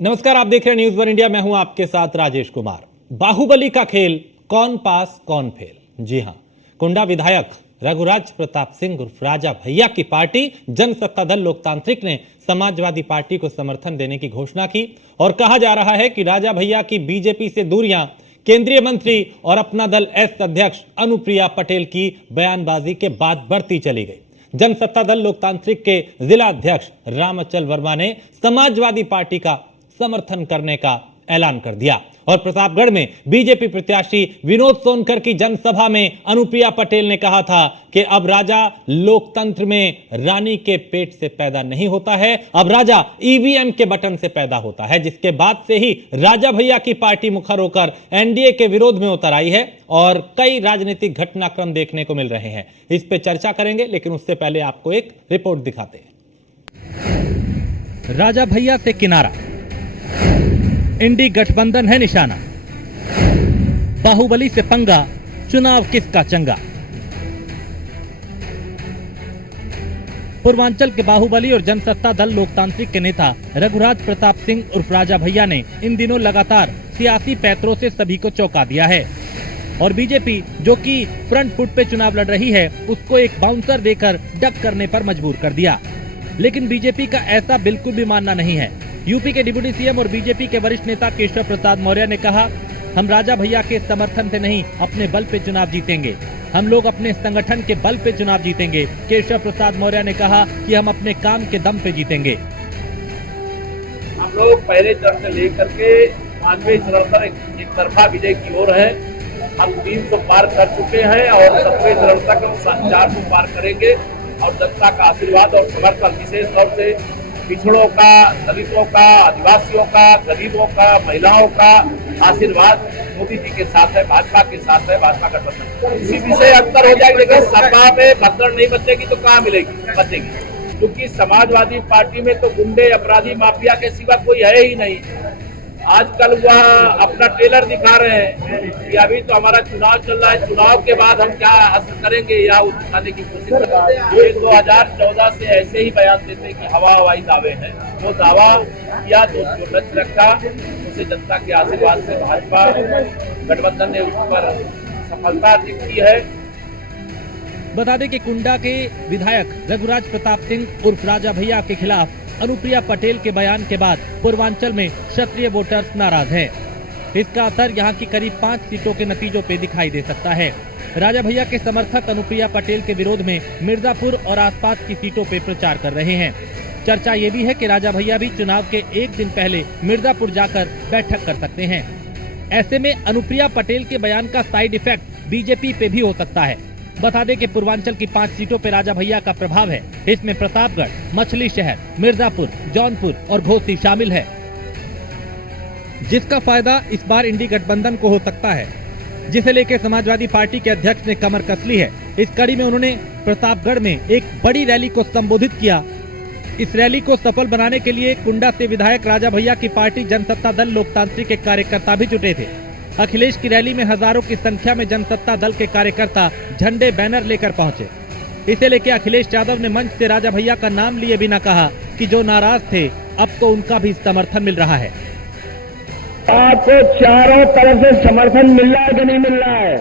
नमस्कार, आप देख रहे हैं न्यूज वन इंडिया। मैं हूं आपके साथ राजेश कुमार। बाहुबली का खेल, कौन पास कौन फेल। जी हां, कुंडा विधायक रघुराज प्रताप सिंह उर्फ राजा भैया की पार्टी जनसत्ता दल लोकतांत्रिक ने समाजवादी पार्टी को समर्थन देने की घोषणा की और कहा जा रहा है कि राजा भैया की बीजेपी से दूरियां केंद्रीय मंत्री और अपना दल एस अध्यक्ष अनुप्रिया पटेल की बयानबाजी के बाद बढ़ती चली गई। जनसत्ता दल लोकतांत्रिक के जिला अध्यक्ष रामचल वर्मा ने समाजवादी पार्टी का समर्थन करने का ऐलान कर दिया और प्रतापगढ़ में बीजेपी प्रत्याशी विनोद सोनकर की जनसभा में अनुप्रिया पटेल ने कहा था कि अब राजा लोकतंत्र में रानी के पेट से पैदा नहीं होता है, अब राजा ईवीएम के बटन से पैदा होता है। जिसके बाद से ही राजा भैया की पार्टी मुखर होकर एनडीए के विरोध में उतर आई है और कई राजनीतिक घटनाक्रम देखने को मिल रहे हैं। इस पे चर्चा करेंगे, लेकिन उससे पहले आपको एक रिपोर्ट दिखाते हैं। राजा भैया से किनारा, इंडी गठबंधन है निशाना, बाहुबली से पंगा, चुनाव किसका चंगा। पूर्वांचल के बाहुबली और जनसत्ता दल लोकतांत्रिक के नेता रघुराज प्रताप सिंह उर्फ राजा भैया ने इन दिनों लगातार सियासी पैतरों से सभी को चौंका दिया है और बीजेपी जो कि फ्रंट फुट पे चुनाव लड़ रही है उसको एक बाउंसर देकर डक करने पर मजबूर कर दिया। लेकिन बीजेपी का ऐसा बिल्कुल भी मानना नहीं है। यूपी के डिप्टी सीएम और बीजेपी के वरिष्ठ नेता केशव प्रसाद मौर्य ने कहा, हम राजा भैया के समर्थन से नहीं अपने बल पे चुनाव जीतेंगे, हम लोग अपने संगठन के बल पे चुनाव जीतेंगे। केशव प्रसाद मौर्य ने कहा कि हम अपने काम के दम पे जीतेंगे। हम लोग पहले चरण से लेकर के 5वें चरण तक एक तरफा विजय की ओर है। हम 300 पार कर चुके हैं और 7वें चरण तक हम 400 पार करेंगे और जनता का आशीर्वाद और समर्थन, विशेष तौर से पिछड़ों का, दलितों का, आदिवासियों का, गरीबों का, महिलाओं का आशीर्वाद मोदी जी के साथ है, भाजपा के साथ है, भाजपा गठबंधन। इसी विषय अंतर हो जाएगी, लेकिन सपा में भगदड़ नहीं बचेगी तो कहाँ मिलेगी, बचेगी। क्योंकि समाजवादी पार्टी में तो गुंडे, अपराधी, माफिया के सिवा कोई है ही नहीं। आजकल वह अपना ट्रेलर दिखा रहे हैं कि अभी तो हमारा चुनाव चल रहा है, चुनाव के बाद हम क्या हासिल करेंगे या उठाने की कोशिश कर रहे हैं। ये 2014 से ऐसे ही बयान देते कि हवाई दावे हैं। जो दावा किया, जो लक्ष्य रखा, उसे जनता के आशीर्वाद से भाजपा गठबंधन ने उस पर सफलता अर्जित की है। बता दें कि कुंडा के विधायक रघुराज प्रताप सिंह उर्फ राजा भैया के खिलाफ अनुप्रिया पटेल के बयान के बाद पूर्वांचल में क्षत्रिय वोटर्स नाराज हैं। इसका असर यहां की करीब 5 सीटों के नतीजों पे दिखाई दे सकता है। राजा भैया के समर्थक अनुप्रिया पटेल के विरोध में मिर्जापुर और आसपास की सीटों पे प्रचार कर रहे हैं। चर्चा ये भी है कि राजा भैया भी चुनाव के एक दिन पहले मिर्जापुर जाकर बैठक कर सकते हैं। ऐसे में अनुप्रिया पटेल के बयान का साइड इफेक्ट बीजेपी पे भी हो सकता है। बता दें कि पूर्वांचल की 5 सीटों पर राजा भैया का प्रभाव है। इसमें प्रतापगढ़, मछली शहर, मिर्जापुर, जौनपुर और घोसी शामिल है, जिसका फायदा इस बार इंडी गठबंधन को हो सकता है, जिसे लेकर समाजवादी पार्टी के अध्यक्ष ने कमर कस ली है। इस कड़ी में उन्होंने प्रतापगढ़ में एक बड़ी रैली को संबोधित किया। इस रैली को सफल बनाने के लिए कुंडा से विधायक राजा भैया की पार्टी जनसत्ता दल लोकतांत्रिक के कार्यकर्ता भी जुटे थे। अखिलेश की रैली में हजारों की संख्या में जनसत्ता दल के कार्यकर्ता झंडे, बैनर लेकर पहुंचे। इसे लेकर अखिलेश यादव ने मंच से राजा भैया का नाम लिए बिना कहा कि जो नाराज थे अब तो उनका भी समर्थन मिल रहा है। आपको चारों तरफ से समर्थन मिल रहा है कि नहीं मिल रहा है?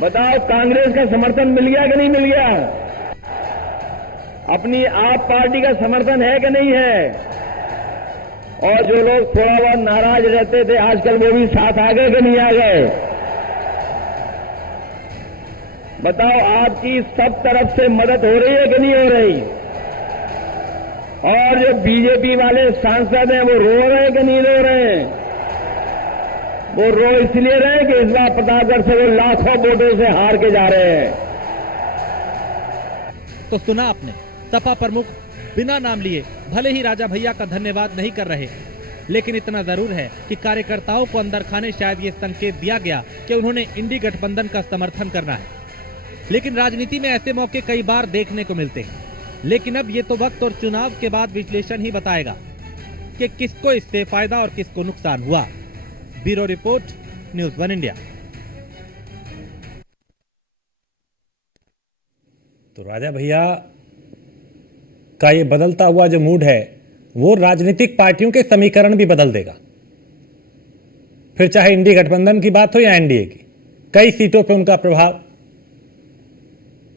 बताओ, कांग्रेस का समर्थन मिल गया कि नहीं मिल गया? अपनी आप पार्टी का समर्थन है कि नहीं है? और जो लोग थोड़ा बहुत नाराज रहते थे आजकल वो भी साथ आ गए कि नहीं आ गए? बताओ, आपकी सब तरफ से मदद हो रही है कि नहीं हो रही? और जो बीजेपी वाले सांसद हैं वो रो रहे हैं कि नहीं रो रहे हैं? वो रो इसलिए रहे हैं कि इस बार प्रतापगढ़ से वो लाखों वोटों से हार के जा रहे हैं। तो सुना आपने, सपा प्रमुख बिना नाम लिए भले ही राजा भैया का धन्यवाद नहीं कर रहे, लेकिन इतना जरूर है कि कार्यकर्ताओं को अंदर खाने शायद ये संकेत दिया गया कि उन्होंने इंडी गठबंधन का समर्थन करना है। लेकिन राजनीति में ऐसे मौके कई बार देखने को मिलते हैं, लेकिन अब ये तो वक्त और चुनाव के बाद विश्लेषण ही बताएगा कि किसको इससे फायदा और किसको नुकसान हुआ। Bureau report, news one India. तो राजा भैया का ये बदलता हुआ जो मूड है वो राजनीतिक पार्टियों के समीकरण भी बदल देगा। फिर चाहे इंडी गठबंधन की बात हो या एनडीए की, कई सीटों पे उनका प्रभाव।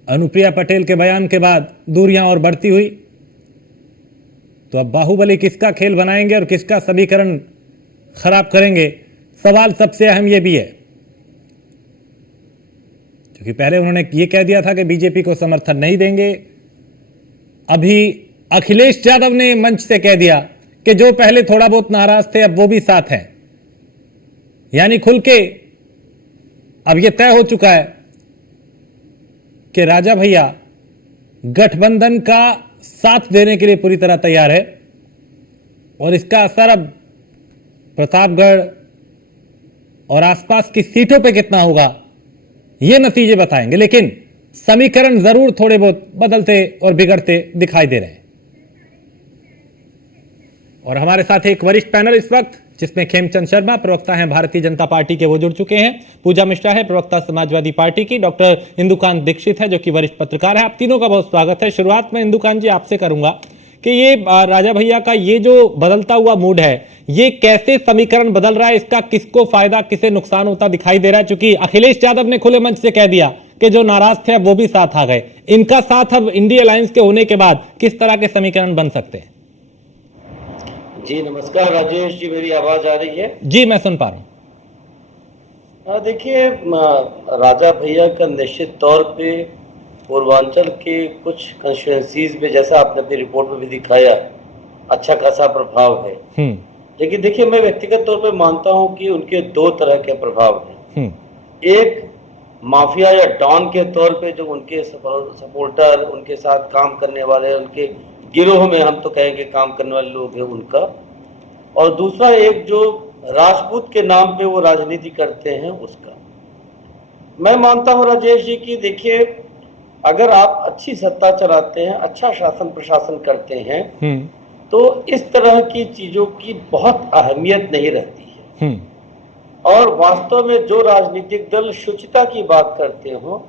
अनुप्रिया पटेल के बयान के बाद दूरियां और बढ़ती हुई, तो अब बाहुबली किसका खेल बनाएंगे और किसका समीकरण खराब करेंगे, सवाल सबसे अहम यह भी है, क्योंकि पहले उन्होंने ये कह दिया था कि बीजेपी को समर्थन नहीं देंगे। अभी अखिलेश यादव ने मंच से कह दिया कि जो पहले थोड़ा बहुत नाराज थे अब वो भी साथ हैं। यानी खुल के अब यह तय हो चुका है कि राजा भैया गठबंधन का साथ देने के लिए पूरी तरह तैयार है, और इसका असर अब प्रतापगढ़ और आसपास की सीटों पे कितना होगा ये नतीजे बताएंगे। लेकिन समीकरण जरूर थोड़े बहुत बदलते और बिगड़ते दिखाई दे रहे हैं। और हमारे साथ एक वरिष्ठ पैनल इस वक्त, जिसमें खेमचंद शर्मा प्रवक्ता हैं भारतीय जनता पार्टी के, वो जुड़ चुके हैं। पूजा मिश्रा है प्रवक्ता समाजवादी पार्टी की। डॉक्टर इंदुकांत दीक्षित है जो कि वरिष्ठ पत्रकार है। आप तीनों का बहुत स्वागत है। शुरुआत में इंदुकांत जी आपसे करूंगा कि ये राजा भैया का ये जो बदलता हुआ मूड है, ये कैसे समीकरण बदल रहा है, इसका किसको फायदा किसे नुकसान होता दिखाई दे रहा है? क्योंकि अखिलेश यादव ने खुले मंच से कह दिया कि जो नाराज थे अब वो भी साथ आ गए। इनका साथ अब इंडिया अलायंस के होने के बाद किस तरह के समीकरण बन सकते हैं? जी नमस्कार राजेश जी, मेरी आवाज आ रही है? जी मैं सुन पा रहा हूं। देखिए, राजा भैया का निश्चित तौर पे पूर्वांचल के कुछ कंस्टिट्यूएंसीज में, जैसा आपने अपनी रिपोर्ट में भी दिखाया, अच्छा खासा प्रभाव है। लेकिन देखिए, मैं व्यक्तिगत तौर पे मानता हूं कि उनके दो तरह के प्रभाव हैं। एक माफिया या डॉन के तौर पे जो उनके सपोर्टर, उनके साथ काम करने वाले, उनके गिरोह में हम तो कहेंगे काम करने वाले लोग हैं उनका, और दूसरा एक जो राजपूत के नाम पे वो राजनीति करते हैं उसका। मैं मानता हूं राजेश जी कि देखिए, अगर आप अच्छी सत्ता चलाते हैं, अच्छा शासन प्रशासन करते हैं, तो इस तरह की चीजों की बहुत अहमियत नहीं रहती है। और वास्तव में जो राजनीतिक दल शुचिता की बात करते हो,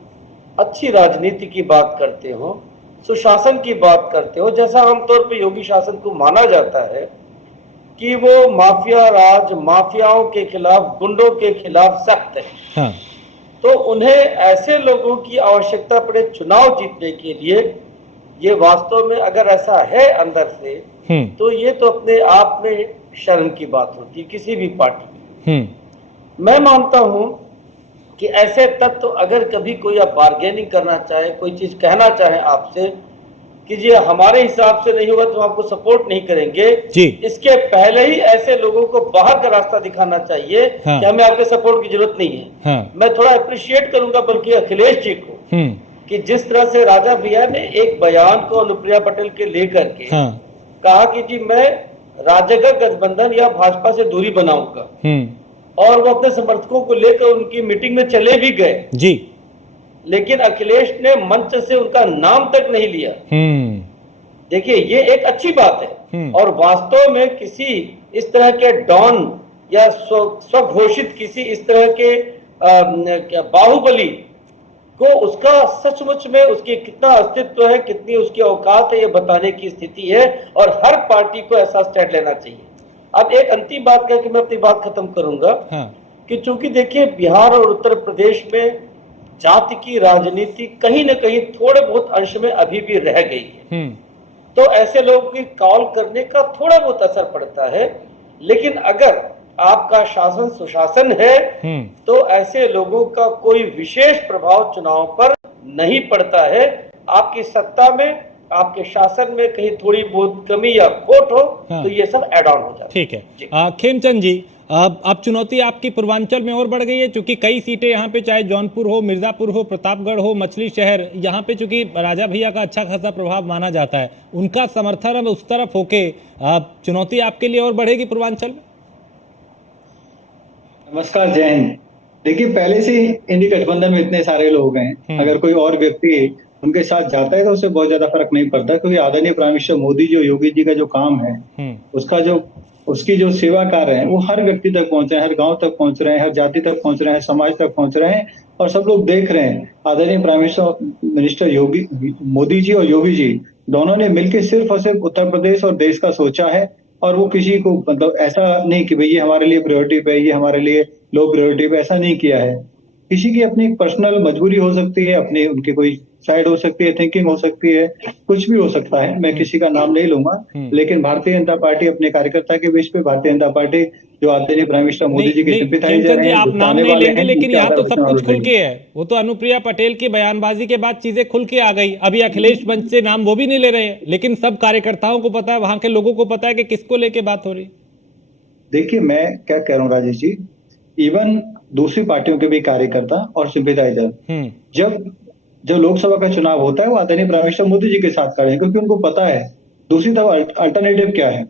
अच्छी राजनीति की बात करते हो, सुशासन की बात करते हो, जैसा आमतौर पे योगी शासन को माना जाता है कि वो माफिया राज, माफियाओं के खिलाफ, गुंडों के खिलाफ सख्त है। हाँ। तो उन्हें ऐसे लोगों की आवश्यकता पड़े चुनाव जीतने के लिए, ये वास्तव में अगर ऐसा है अंदर से, तो ये तो अपने आप में शर्म की बात होती है किसी भी पार्टी में। मैं मानता हूं कि ऐसे तत्व तो अगर कभी कोई आप बार्गेनिंग करना चाहे, कोई चीज कहना चाहे आपसे कि जी हमारे हिसाब से नहीं होगा तो आपको सपोर्ट नहीं करेंगे जी, इसके पहले ही ऐसे लोगों को बाहर का रास्ता दिखाना चाहिए। हाँ। कि हमें आपके सपोर्ट की जरूरत नहीं है। हाँ। मैं थोड़ा अप्रिशिएट करूंगा बल्कि अखिलेश जी को कि जिस तरह से राजा भैया ने एक बयान को अनुप्रिया पटेल के लेकर के कहा कि जी मैं राजग गठबंधन या भाजपा से दूरी बनाऊंगा, और वो अपने समर्थकों को लेकर उनकी मीटिंग में चले भी गए जी, लेकिन अखिलेश ने मंच से उनका नाम तक नहीं लिया। देखिए, ये एक अच्छी बात है। और वास्तव में किसी इस तरह के डॉन या स्वघोषित किसी इस तरह के बाहुबली को उसका सचमुच में उसकी कितना अस्तित्व है, कितनी उसकी औकात है, ये बताने की स्थिति है, और हर पार्टी को ऐसा स्टैंड लेना चाहिए। अब एक अंतिम बात कह के मैं अपनी बात खत्म करूंगा। हाँ। कि चूंकि देखिए, बिहार और उत्तर प्रदेश में जाति की राजनीति कहीं न कहीं थोड़े बहुत अंश में अभी भी रह गई है, तो ऐसे लोगों की कॉल करने का थोड़ा बहुत असर पड़ता है। लेकिन अगर आपका शासन सुशासन है, तो ऐसे लोगों का कोई विशेष प्रभाव चुनाव पर नहीं पड़ता है। आपकी सत्ता में, आपके शासन में कहीं थोड़ी बहुत कमी या खोट हो, हाँ। तो ये सब एड ऑन हो जाता है। ठीक है। खेमचंद जी, अब चुनौती आपकी पूर्वांचल में और बढ़ गई है, क्योंकि कई सीटें यहाँ पे, चाहे जौनपुर हो, मिर्जापुर हो, प्रतापगढ़ हो, मछली शहर, यहाँ पे चूंकि राजा भैया का अच्छा खासा प्रभाव माना जाता है, उनका समर्थन अब उस तरफ होके चुनौती आपके लिए और बढ़ेगी पूर्वांचल में? नमस्कार, जय हिंद। देखिए, पहले से इंडी गठबंधन में इतने सारे लोग हैं, अगर कोई और व्यक्ति उनके साथ जाता है तो उससे बहुत ज्यादा फर्क नहीं पड़ता, क्योंकि आदरणीय प्राइम मिनिस्टर मोदी जो योगी जी का जो काम है, उसकी जो सेवा कार्य है, वो हर व्यक्ति तक पहुंच रहे हैं, हर गांव तक पहुंच रहे हैं, हर जाति तक पहुंच रहे हैं, समाज तक पहुंच रहे हैं, और सब लोग देख रहे हैं आदरणीय प्राइम मिनिस्टर योगी मोदी जी और योगी जी दोनों ने मिलकर सिर्फ और सिर्फ उत्तर प्रदेश और देश का सोचा है, और वो किसी को मतलब ऐसा नहीं कि भाई ये हमारे लिए प्रायोरिटी पे, ये हमारे लिए लो प्रायोरिटी पे, ऐसा नहीं किया है। किसी की अपनी पर्सनल मजबूरी हो सकती है, अपनी उनकी कोई साइड हो सकती है, थिंकिंग हो सकती है, कुछ भी हो सकता है, मैं किसी का नाम नहीं लूंगा, लेकिन भारतीय जनता पार्टी अपने कार्यकर्ता के बीच पे, भारतीय जनता पार्टी जो आदरणीय प्राइम मिनिस्टर मोदी जी के सिंपैथाइजर हैं, आप नाम जुटाने नहीं वाले लेंगे, हैं, लेकिन उनके यहाँ तो आधार पर सब कुछ चुनाव खुल लड़ेंगे। के है। वो तो अनुप्रिया पटेल की बयानबाजी के बाद चीजें खुल के आ गई। अभी अखिलेश मंच से नाम वो भी नहीं ले रहे हैं, लेकिन सब कार्यकर्ताओं को पता है, वहां के लोगों को पता है कि किसको लेके बात हो रही है। देखिए मैं क्या कह रहा हूँ राजेश जी, इवन दूसरी पार्टियों के भी कार्यकर्ता और सिंपैथाइजर जब जब लोकसभा का चुनाव होता है वो आदरणीय प्राइम मिनिस्टर मोदी जी के साथ खड़े हैं, क्योंकि उनको पता है दूसरी तरफ अल्टरनेटिव क्या है।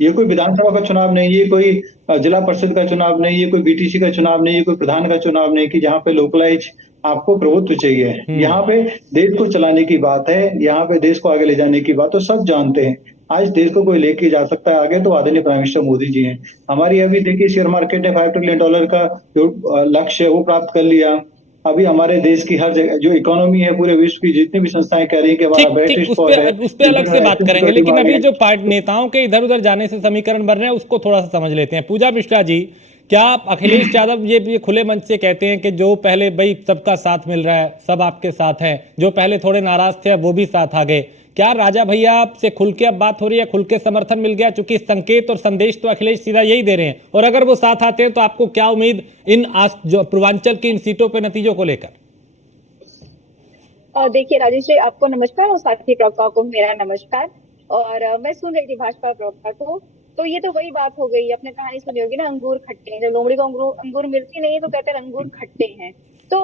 ये कोई विधानसभा का चुनाव नहीं, ये कोई जिला परिषद का चुनाव नहीं, ये कोई बीटीसी का चुनाव नहीं, ये कोई प्रधान का चुनाव नहीं कि जहाँ पे लोकलाइज आपको प्रभुत्व चाहिए। यहाँ पे देश को चलाने की बात है, यहाँ पे देश को आगे ले जाने की बात, तो सब जानते हैं आज देश को कोई लेके जा सकता है आगे तो आदरणीय प्राइम मिनिस्टर मोदी जी हैं। हमारी अभी देखिए शेयर मार्केट ने $5 ट्रिलियन का जो लक्ष्य है वो प्राप्त कर लिया। अभी हमारे देश की हर जगह जो इकोनॉमी है, पूरे विश्व की जितनी भी संस्थाएं कह रही है कि हमारा बेस्ट स्पॉट है, उस पे अलग से बात करेंगे, लेकिन अभी जो नेताओं के इधर उधर जाने से समीकरण बन रहे हैं उसको थोड़ा सा समझ लेते हैं। पूजा मिश्रा जी, क्या अखिलेश यादव ये खुले मंच से कहते हैं कि जो पहले भाई सबका साथ मिल रहा है, सब आपके साथ हैं, जो पहले थोड़े नाराज थे वो भी साथ आ गए। क्या राजा भैया से खुल के अब बात हो रही है, खुल के समर्थन मिल गया? चूंकि संकेत और संदेश तो अखिलेश सीधा यही दे रहे हैं, और अगर वो साथ आते हैं तो आपको क्या उम्मीद इन जो पूर्वांचल की इन सीटों पे नतीजों को लेकर? देखिए राजेश जी, आपको नमस्कार और साथी प्रवक्ता को मेरा नमस्कार। और मैं सुन रही थी भाजपा प्रवक्ता को, तो ये तो वही बात हो गई, आपने कहानी सुनी होगी ना, अंगूर खट्टे हैं। जब लोमड़ी को अंगूर मिलती नहीं है तो कहते हैं अंगूर खट्टे हैं। तो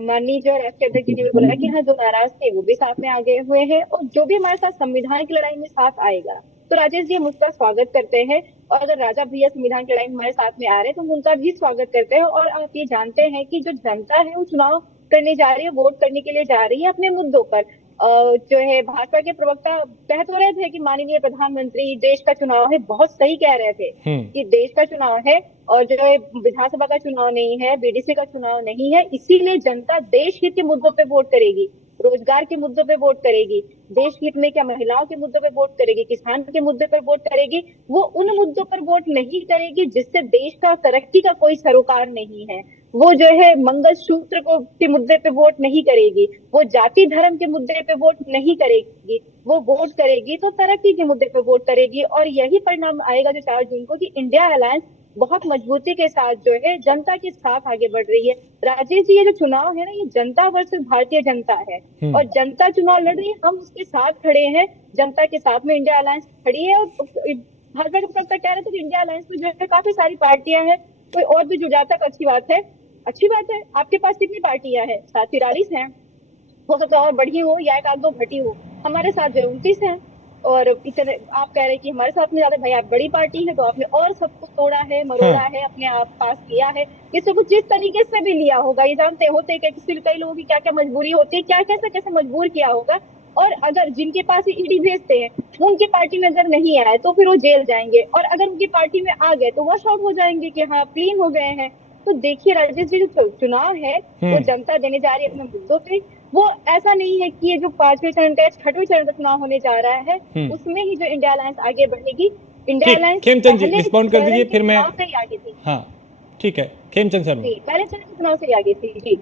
माननीय जो राष्ट्रीय अध्यक्ष जी ने बोला कि हाँ, जो नाराज थे वो भी साथ में आ गए हुए हैं, और जो भी हमारे साथ संविधान की लड़ाई में साथ आएगा तो राजेश जी हम उसका स्वागत करते हैं। और अगर राजा भैया संविधान की लड़ाई में हमारे साथ में आ रहे हैं तो हम उनका भी स्वागत करते हैं। और आप ये जानते हैं कि जो जनता है वो चुनाव करने जा रही है, वोट करने के लिए जा रही है अपने मुद्दों पर। जो है भाजपा के प्रवक्ता कह तो रहे थे कि माननीय प्रधानमंत्री देश का चुनाव है, बहुत सही कह रहे थे कि देश का चुनाव है और जो है विधानसभा का चुनाव नहीं है, बीडीसी का चुनाव नहीं है, इसीलिए जनता देश हित के मुद्दों पे वोट करेगी, रोजगार के मुद्दों पे वोट करेगी, देश हित में क्या महिलाओं के मुद्दों पे वोट करेगी, किसान के मुद्दे पर वोट करेगी। वो उन मुद्दों पर वोट नहीं करेगी जिससे देश का तरक्की का कोई सरोकार नहीं है। वो जो है मंगल सूत्र को के मुद्दे पे वोट नहीं करेगी, वो जाति धर्म के मुद्दे पे वोट नहीं करेगी, वो वोट करेगी तो तरक्की के मुद्दे पे वोट करेगी। और यही परिणाम आएगा जो 4 जून को कि इंडिया अलायंस बहुत मजबूती के साथ जो है जनता के साथ आगे बढ़ रही है। राजेश जी, ये जो चुनाव है ना, ये जनता वर्सेस भारतीय जनता है, और जनता चुनाव लड़ रही है, हम उसके साथ खड़े हैं, जनता के साथ में इंडिया अलायंस खड़ी है। और भाजपा के प्रवक्ता कह रहे थे कि इंडिया अलायंस में जो है काफी सारी पार्टियां हैं, कोई और भी जुड़ जाता है, अच्छी बात है। अच्छी बात है, आपके पास कितनी पार्टियां हैं? 47 हैं, हो सकता है और बढ़ी हो या एक आध दो घटी हो। हमारे साथ जो 29 है, और इतने आप कह रहे हैं कि हमारे साथ में ज्यादा, भाई आप बड़ी पार्टी है तो आपने और सबको तोड़ा है, मरोड़ा है, अपने आप पास किया है, किसी को जिस तरीके से भी लिया होगा, ये जानते होते कि किसी कई लोगों की क्या क्या मजबूरी होती है, क्या कैसे मजबूर किया होगा। और अगर जिनके पास ईडी भेजते हैं वो उनकी पार्टी में अगर नहीं आए तो फिर वो जेल जाएंगे, और अगर उनकी पार्टी में आ गए तो वॉश आउट हो जाएंगे कि हाँ क्लीन हो गए हैं। तो देखिए राजेश जी, जो चुनाव है वो जनता देने जा रही है अपने मुद्दों पे। वो ऐसा नहीं है कि ये जो 5वें चरण का 6वें चरण का चुनाव होने जा रहा है उसमें ही जो इंडिया अलायंस आगे बढ़ेगी। इंडिया अलायंस खेमचंद जी रिस्पॉन्ड कर दीजिए, फिर मैं आगे थी। हाँ ठीक है, खेमचंद सर पहले चरण के चुनाव से आगे थी जी।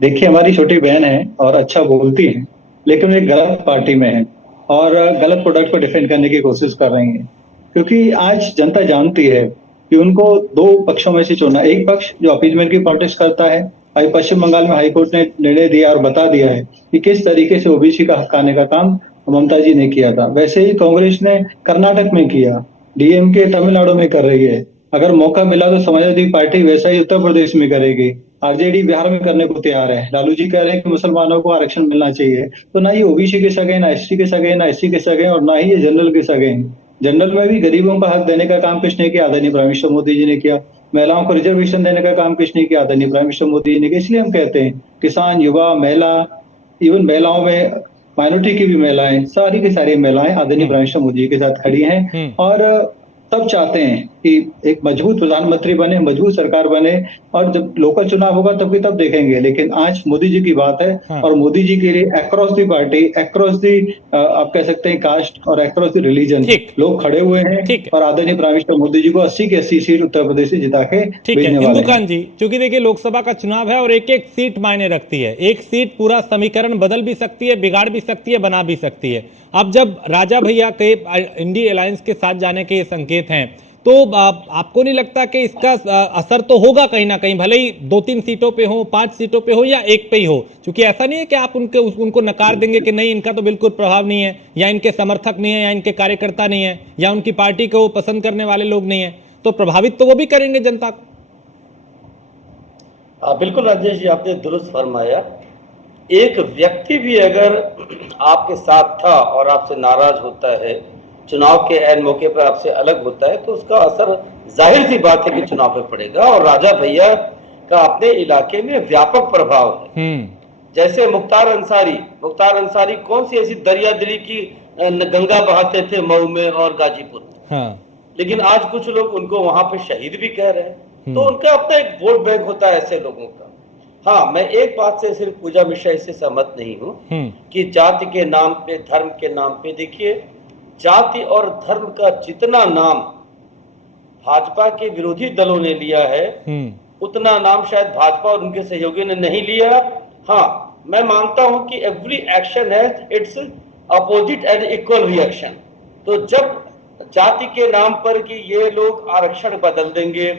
देखिए हमारी छोटी बहन है और अच्छा बोलती है, लेकिन वो एक गलत पार्टी में है और गलत प्रोडक्ट को डिफेंड करने की कोशिश कर रही है, क्योंकि आज जनता जानती है कि उनको 2 पक्षों में से चुनना। एक पक्ष जो अपीजमेंट की पॉलिटिक्स करता है, आज पश्चिम बंगाल में हाईकोर्ट ने निर्णय दिया और बता दिया है कि किस तरीके से ओबीसी का हकाने का काम ममता जी ने किया था। वैसे ही कांग्रेस ने कर्नाटक में किया, डीएमके तमिलनाडु में कर रही है, अगर मौका मिला तो समाजवादी पार्टी वैसा ही उत्तर प्रदेश में करेगी, आरजेडी बिहार में करने को तैयार है। लालू जी कह रहे हैं कि मुसलमानों को आरक्षण मिलना चाहिए, तो ना ये ओबीसी के सगे, ना एसटी के सगे, ना एससी के सगे, और ना ही ये जनरल के सगे हैं। जनरल में भी गरीबों का हक देने का काम किसने किया? आदरणीय प्राइम मिनिस्टर मोदी जी ने किया। महिलाओं को रिजर्वेशन देने का काम किसने किया? आदरणीय प्राइम मिनिस्टर मोदी जी ने किया। इसलिए हम कहते हैं किसान, युवा, महिला, इवन महिलाओं में माइनॉरिटी की भी महिलाएं, सारी की सारी महिलाएं आदरणीय प्राइम मिनिस्टर मोदी जी के साथ खड़ी हैं। और सब चाहते हैं कि एक मजबूत प्रधानमंत्री बने, मजबूत सरकार बने, और जब लोकल चुनाव होगा तब देखेंगे। लेकिन आज मोदी जी की बात है, हाँ। और मोदी जी के लिए across the party, across the आप कह सकते हैं कास्ट और अक्रॉस दी रिलीजन ठीक। लोग खड़े हुए हैं, ठीक है। और आदरणीय प्राइम मिनिस्टर मोदी जी को 80 की 80 सीट उत्तर प्रदेश से जिता के ठीक है भेजने वाले हैं। इंदुकांत जी, क्योंकि देखिए लोकसभा का चुनाव है और एक एक सीट मायने रखती है। एक सीट पूरा समीकरण बदल भी सकती है, बिगाड़ भी सकती है, बना भी सकती है। अब जब राजा भैया के इंडी अलायंस के साथ जाने के ये संकेत हैं, तो आपको नहीं लगता कि इसका असर तो होगा कहीं ना कहीं, भले ही 2-3 सीटों पे हो, 5 सीटों पे हो या एक पे ही हो? क्योंकि ऐसा नहीं है कि आप उनको नकार देंगे कि नहीं इनका तो बिल्कुल प्रभाव नहीं है, या इनके समर्थक नहीं है, या इनके कार्यकर्ता नहीं है, या उनकी पार्टी को पसंद करने वाले लोग नहीं है, तो प्रभावित तो वो भी करेंगे जनता को। बिल्कुल राजेश जी, आपने दुरुस्त फरमाया। एक व्यक्ति भी अगर आपके साथ था और आपसे नाराज होता है, चुनाव के ऐन मौके पर आपसे अलग होता है, तो उसका असर जाहिर सी बात है कि चुनाव पे पड़ेगा। और राजा भैया का अपने इलाके में व्यापक प्रभाव है। जैसे मुख्तार अंसारी कौन सी ऐसी दरिया दिली की गंगा बहाते थे मऊ में और गाजीपुर में, हाँ। लेकिन आज कुछ लोग उनको वहां पे शहीद भी कह रहे हैं। तो उनका अपना एक वोट बैंक होता है ऐसे लोगों का। हाँ, मैं एक बात से सिर्फ पूजा मिश्रा इससे सहमत नहीं हूं कि जाति के नाम पे, धर्म के नाम पे, देखिए जाति और धर्म का जितना नाम भाजपा के विरोधी दलों ने लिया है, उतना नाम शायद भाजपा और उनके सहयोगियों ने नहीं लिया। हाँ, मैं मानता हूं कि every action has its opposite and equal reaction. तो जब जाति के नाम पर कि ये लोग आरक्षण बदल देंगे,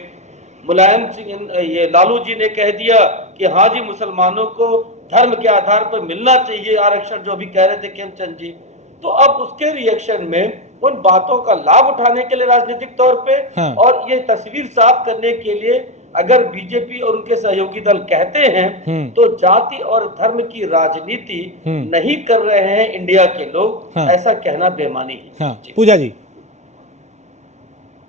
मुलायम सिंह, ये लालू जी ने कह दिया कि हाँ जी मुसलमानों को धर्म के आधार पर मिलना चाहिए आरक्षण, जो भी कह रहे थे खेमचंद जी, तो अब उसके रिएक्शन में उन बातों का लाभ उठाने के लिए राजनीतिक तौर पे, हाँ। और ये तस्वीर साफ करने के लिए अगर बीजेपी और उनके सहयोगी दल कहते हैं तो जाति और धर्म की राजनीति नहीं कर रहे हैं इंडिया के लोग, हाँ। ऐसा कहना बेमानी है। हाँ। पूजा जी,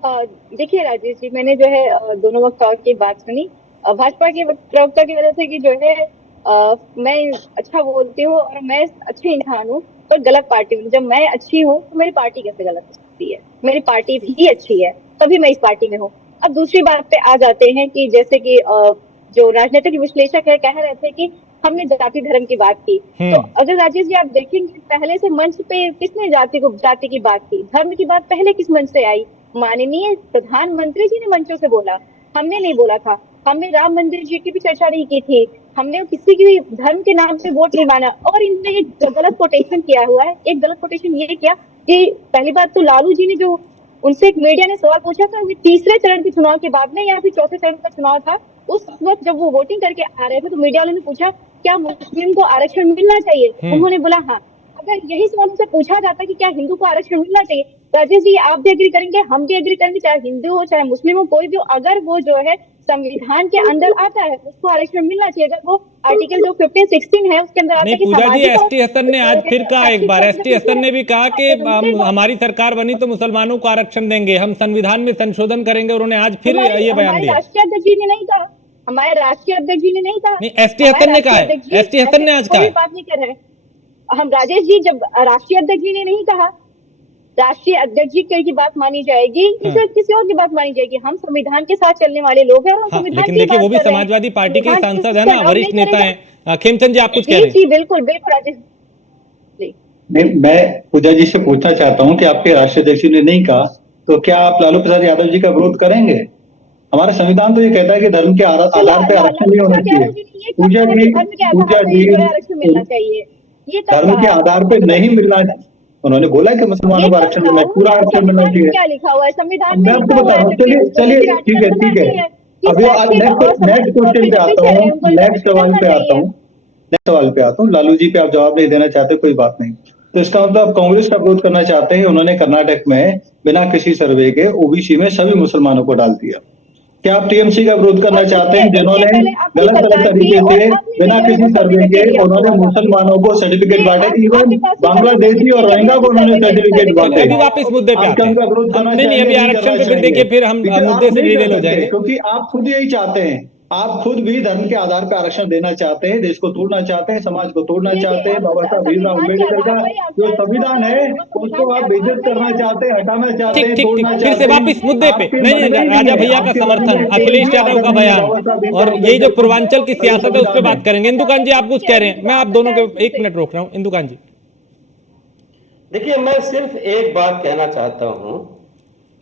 देखिए राजेश जी, मैंने जो है दोनों वक्ताओं की बात सुनी। भाजपा के प्रवक्ता की वजह से कि जो है मैं अच्छा बोलती हूँ और मैं अच्छी इंसान हूँ और गलत पार्टी हूँ। जब मैं अच्छी हूँ तो मेरी पार्टी कैसे गलत हो सकती है? मेरी पार्टी भी अच्छी है, तभी मैं इस पार्टी में हूँ। अब दूसरी बात पे आ जाते हैं कि जैसे कि जो राजनीतिक विश्लेषक है कह रहे थे कि हमने जाति धर्म की बात की, तो अगर राजेश जी आप देखेंगे पहले से मंच पे किसने जाति की बात की, धर्म की बात पहले किस मंच से आई? माननीय प्रधानमंत्री जी ने मंचों से बोला, हमने नहीं बोला था। हमने राम मंदिर जी की भी चर्चा नहीं की थी, हमने किसी की भी धर्म के नाम से वोट नहीं माना। और इनने एक गलत कोटेशन किया हुआ है। एक गलत कोटेशन ये किया कि पहली बात तो लालू जी ने जो उनसे एक मीडिया ने सवाल पूछा था तीसरे चरण के चुनाव के बाद में या फिर चौथे चरण का चुनाव था, उस वक्त जब वो वोटिंग करके आ रहे थे तो मीडिया वालों ने पूछा क्या मुस्लिम को आरक्षण मिलना चाहिए? उन्होंने बोला हाँ। अगर यही सवाल उनसे पूछा जाता कि क्या हिंदू को आरक्षण मिलना चाहिए, राजेश जी आप भी एग्री करेंगे, हम भी एग्री करेंगे, चाहे हिंदू हो चाहे मुस्लिम हो, कोई भी हो, अगर वो जो है संविधान के अंदर आता है उसको आरक्षण मिलना चाहिए। अगर वो आर्टिकल जो 15-16 है उसके अंदर आता है कि पूजा जी, एसटी हसन ने आज फिर कहा, एक बार एसटी हसन ने भी कहा कि हमारी सरकार बनी तो मुसलमानों को आरक्षण देंगे, हम संविधान में संशोधन करेंगे। उन्होंने आज फिर ये बयान दिया। राष्ट्रीय अध्यक्ष जी ने नहीं कहा, हमारे राष्ट्रीय अध्यक्ष जी ने नहीं कहा, नहीं एसटी हसन ने कहा है, एसटी हसन ने आज कहा है। बात नहीं कर रहे हम राजेश जी, जब राष्ट्रीय अध्यक्ष जी ने नहीं कहा, राष्ट्रीय अध्यक्ष जी की बात मानी जाएगी, किसी और की बात मानी जाएगी। हम संविधान के साथ चलने वाले लोग हैं और संविधान लेकिन देखिए वो भी समाजवादी पार्टी के सांसद है ना, वरिष्ठ नेता हैं। खेमचंद जी आप कुछ कह रहे हैं? जी बिल्कुल बिल्कुल राजेश जी। मैं पूजा जी से पूछना चाहता हूं कि आपके राष्ट्रीय अध्यक्ष ने नहीं कहा तो क्या आप लालू प्रसाद यादव जी का विरोध करेंगे? हमारा संविधान तो ये कहता है कि धर्म के आधार पर आरक्षण नहीं होना चाहिए। पूजा जी धर्म के आधार पर नहीं मिलना, उन्होंने बोला कि मुसलमानों को आरक्षण मिलना, पूरा आरक्षण मिलना चाहिए। क्या लिखा हुआ है संविधान मैं आपको बता रहा हूँ, चलिए ठीक है। अभी नेक्स्ट क्वेश्चन पे आता हूँ, नेक्स्ट सवाल पे आता हूँ। लालू जी पे आप जवाब नहीं देना चाहते, कोई बात नहीं। तो इसका मतलब आप कांग्रेस का विरोध करना चाहते हैं। उन्होंने कर्नाटक में बिना किसी सर्वे के ओबीसी में सभी मुसलमानों को डाल दिया। क्या आप टीएमसी का विरोध करना चाहते हैं जिन्होंने गलत तरीके से बिना किसी सर्वे के उन्होंने मुसलमानों को सर्टिफिकेट बांटे, इवन बांग्लादेशी और रोहिंग्या को उन्होंने सर्टिफिकेट बांटे। अभी वापस मुद्दे पे आते हैं। नहीं अभी आरक्षण पे फिर देखिए फिर हम मुद्दे से डिटेल हो जाएंगे, क्योंकि आप खुद यही चाहते हैं आप खुद भी धर्म के आधार पर आरक्षण देना चाहते हैं, देश को तोड़ना चाहते हैं, समाज को तोड़ना चाहते हैं। बाबा साहब भीमराव अम्बेडकर का जो संविधान है उसको आप बेइज्जत करना चाहते हैं, हटाना चाहते ठीक हैं, ठीक तोड़ना ठीक, चाहते फिर से हैं। वापस मुद्दे पे। आपके नहीं मन में नहीं, ही राजा है, भैया का आपके मन समर्थन, में अखिलेश यादव का बयान, बाबा साहब और भीमराव ये जो अम्बेडकर पूर्वांचल की सियासत है उस पर बात करेंगे। इंदुकान जी, आप कुछ कह रहे हैं, मैं आप दोनों के 1 मिनट रोक रहा हूँ। इंदुकान जी, देखिए, मैं सिर्फ एक बात कहना चाहता हूं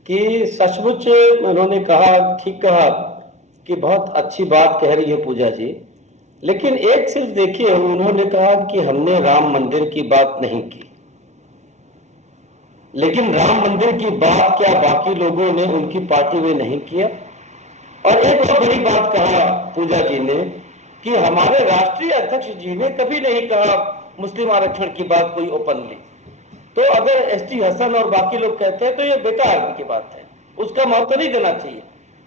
कि सचमुच उन्होंने कहा, ठीक कहा कि बहुत अच्छी बात कह रही है पूजा जी, लेकिन एक सिर्फ देखिए, उन्होंने कहा कि हमने राम मंदिर की बात नहीं की, लेकिन राम मंदिर की बात क्या बाकी लोगों ने उनकी पार्टी में नहीं किया? और एक और बड़ी बात कहा पूजा जी ने कि हमारे राष्ट्रीय अध्यक्ष जी ने कभी नहीं कहा मुस्लिम आरक्षण की बात कोई ओपनली। तो अगर एसटी हसन और बाकी लोग कहते हैं तो ये बेकार की बात है, उसका मौका नहीं देना चाहिए।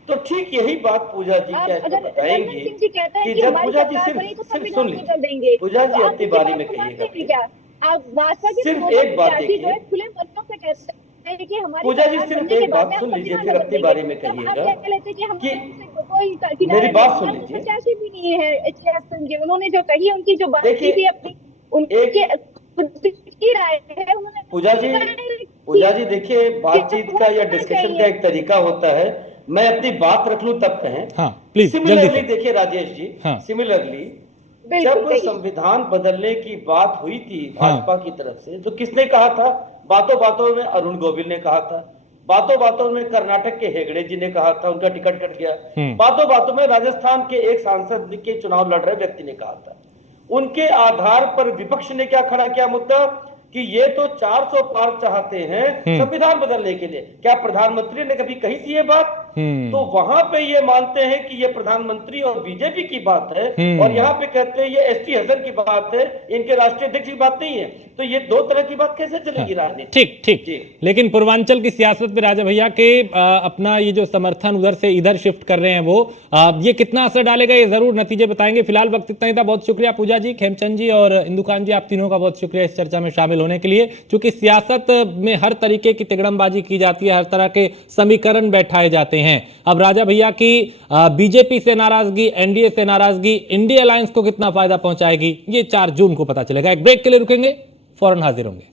तो ठीक यही बात पूजा जी क्या बताएंगी कि जब पूजा जी सिर्फ सुन लीजिए, पूजा जी अपनी बारी में कहिएगा, सिर्फ एक बात देखिए, खुले मनों से कहते हैं कि हमारी पूजा जी सिर्फ एक बात सुन लीजिए, फिर अपनी बारी में कहिएगा कि मेरी बात सुन लीजिए। प्रत्याशी भी नहीं है एच.ए. हसन जी, उन्होंने जो कही, उनकी जो बात देखिए, थी अपनी उनके की राय है, उन्होंने पूजा जी देखिए, बातचीत का या डिस्कशन का एक तरीका होता है, मैं अपनी बात रख लूं तब कहें। हाँ प्लीज जल्दी सिमिलरली से। देखिए राजेश जी, हाँ। सिमिलरली जब संविधान बदलने की बात हुई थी भाजपा की तरफ से, तो किसने कहा था? बातों बातों में अरुण गोविल ने कहा था, बातों बातों में कर्नाटक के हेगड़े जी ने कहा था, उनका टिकट कट गया। बातों बातों में राजस्थान के एक सांसद के चुनाव लड़ रहे व्यक्ति ने कहा था। उनके आधार पर विपक्ष ने क्या खड़ा किया मुद्दा कि ये तो 400 पार चाहते हैं संविधान बदलने के लिए। क्या प्रधानमंत्री ने कभी कही थी ये बात? तो वहां पे ये मानते हैं कि ये प्रधानमंत्री और बीजेपी की बात है, और यहाँ पे कहते हैं ये एसटी हसन की बात है, इनके राष्ट्रीय अध्यक्ष की बात नहीं है। तो ये दो तरह की बात कैसे चलेगी राजनीति? ठीक ठीक, लेकिन पूर्वांचल की सियासत पे राजा भैया के अपना ये जो समर्थन उधर से इधर शिफ्ट कर रहे हैं वो ये कितना असर डालेगा, ये जरूर नतीजे बताएंगे। फिलहाल वक्त इतना ही था। बहुत शुक्रिया पूजा जी, खेमचंद जी और इंदुकान जी, आप तीनों का बहुत शुक्रिया इस चर्चा में शामिल होने के लिए। क्योंकि सियासत में हर तरीके की तिकड़मबाजी की जाती है, हर तरह के समीकरण बैठाए जाते हैं। अब राजा भैया की बीजेपी से नाराजगी, एनडीए से नाराजगी इंडिया अलायंस को कितना फायदा पहुंचाएगी, ये 4 जून को पता चलेगा। एक ब्रेक के लिए रुकेंगे, फौरन हाजिर होंगे।